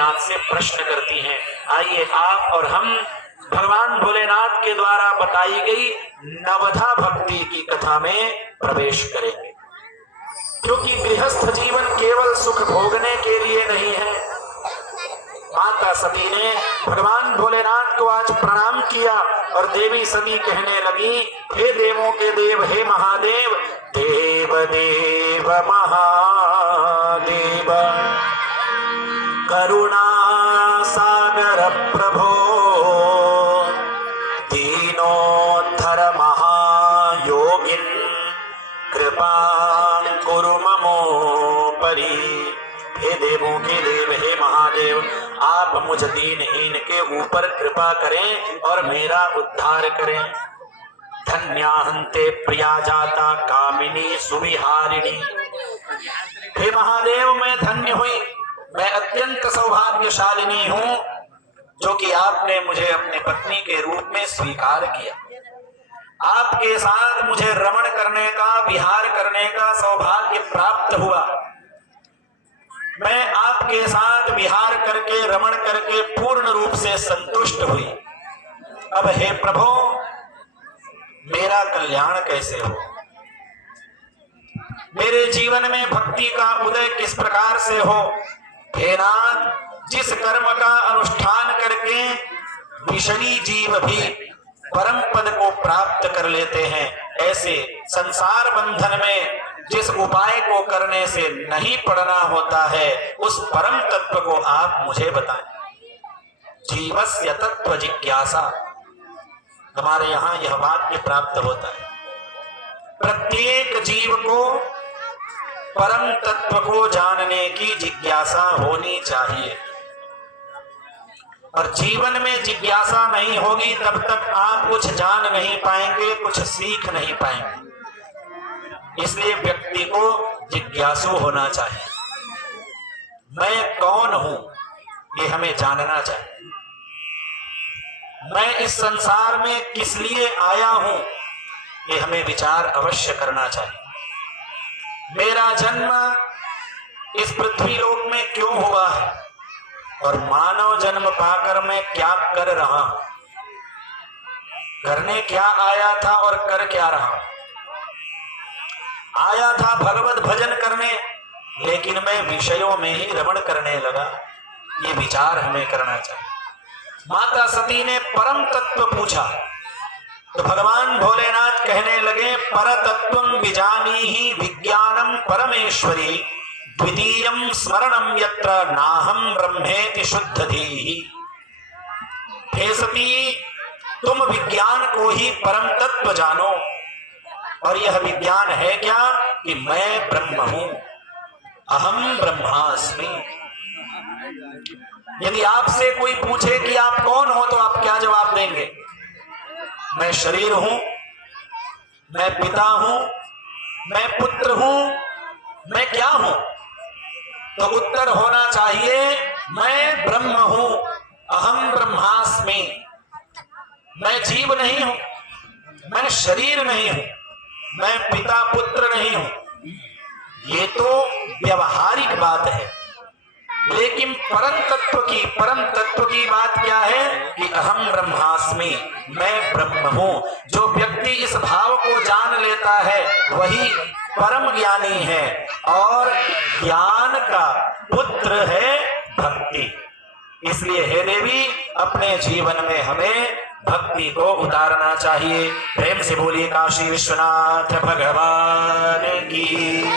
भोलेनाथ से प्रश्न करती हैं। आइए आप और हम भगवान भोलेनाथ के द्वारा बताई गई नवधा भक्ति की कथा में प्रवेश करेंगे, क्योंकि गृहस्थ जीवन केवल सुख भोगने के लिए नहीं है। माता सती ने भगवान भोलेनाथ को आज प्रणाम किया और देवी सती कहने लगी, हे देवों के देव, हे महादेव, देव देव महादेव, करुणा सागर प्रभो, दीनोद्धर महायोगिन, कृपा कुरु ममोपरि। हे देवों के देव, हे महादेव, आप मुझ दीनहीन के ऊपर कृपा करें और मेरा उद्धार करें। धन्याहंते प्रिया जाता कामिनी सुविहारिणी। हे महादेव, मैं धन्य हुई, मैं अत्यंत सौभाग्यशालिनी हूं जो कि आपने मुझे अपनी पत्नी के रूप में स्वीकार किया। आपके साथ मुझे रमण करने का, विहार करने का सौभाग्य प्राप्त हुआ। मैं आपके साथ विहार करके, रमण करके पूर्ण रूप से संतुष्ट हुई। अब हे प्रभु, मेरा कल्याण कैसे हो? मेरे जीवन में भक्ति का उदय किस प्रकार से हो? हे नाथ, जिस कर्म का अनुष्ठान करके विषयी जीव भी परम पद को प्राप्त कर लेते हैं, ऐसे संसार बंधन में जिस उपाय को करने से नहीं पड़ना होता है, उस परम तत्व को आप मुझे बताएं। जीवस्य तत्व जिज्ञासा, हमारे यहां यह वाक्य प्राप्त होता है। प्रत्येक जीव को परम तत्व को जानने की जिज्ञासा होनी चाहिए, और जीवन में जिज्ञासा नहीं होगी तब तक आप कुछ जान नहीं पाएंगे, कुछ सीख नहीं पाएंगे। इसलिए व्यक्ति को जिज्ञासु होना चाहिए। मैं कौन हूं, ये हमें जानना चाहिए। मैं इस संसार में किस लिए आया हूं, ये हमें विचार अवश्य करना चाहिए। मेरा जन्म इस पृथ्वी लोक में क्यों हुआ है, और मानव जन्म पाकर मैं क्या कर रहा हूं? करने क्या आया था और कर क्या रहा हूं? आया था भगवत भजन करने, लेकिन मैं विषयों में ही रमण करने लगा। ये विचार हमें करना चाहिए। माता सती ने परम तत्व पूछा तो भगवान भोलेनाथ कहने लगे, पर तत्वं विजानीहि विज्ञानम परमेश्वरी, द्वितीयं स्मरणं यत्र नाहं ब्रह्मेति शुद्धधीहि। हे सती, तुम विज्ञान को ही परम तत्व जानो, और यह विज्ञान है क्या कि मैं ब्रह्म हूं, अहम ब्रह्मास्मि। यदि आपसे कोई पूछे कि आप कौन हो, तो आप क्या जवाब देंगे? मैं शरीर हूं, मैं पिता हूं, मैं पुत्र हूं, मैं क्या हूं? तो उत्तर होना चाहिए, मैं ब्रह्म हूं, अहम ब्रह्मास्मि। मैं जीव नहीं हूं, मैं शरीर नहीं हूं, मैं पिता पुत्र नहीं हूं। ये तो व्यवहारिक बात है, लेकिन परम तत्व की बात क्या है कि अहम ब्रह्मास्मि, मैं ब्रह्म हूं। जो व्यक्ति इस भाव को जान लेता है वही परम ज्ञानी है, और ज्ञान का पुत्र है भक्ति। इसलिए हे देवी, अपने जीवन में हमें भक्ति को उतारना चाहिए। प्रेम से बोलिए काशी विश्वनाथ भगवान की।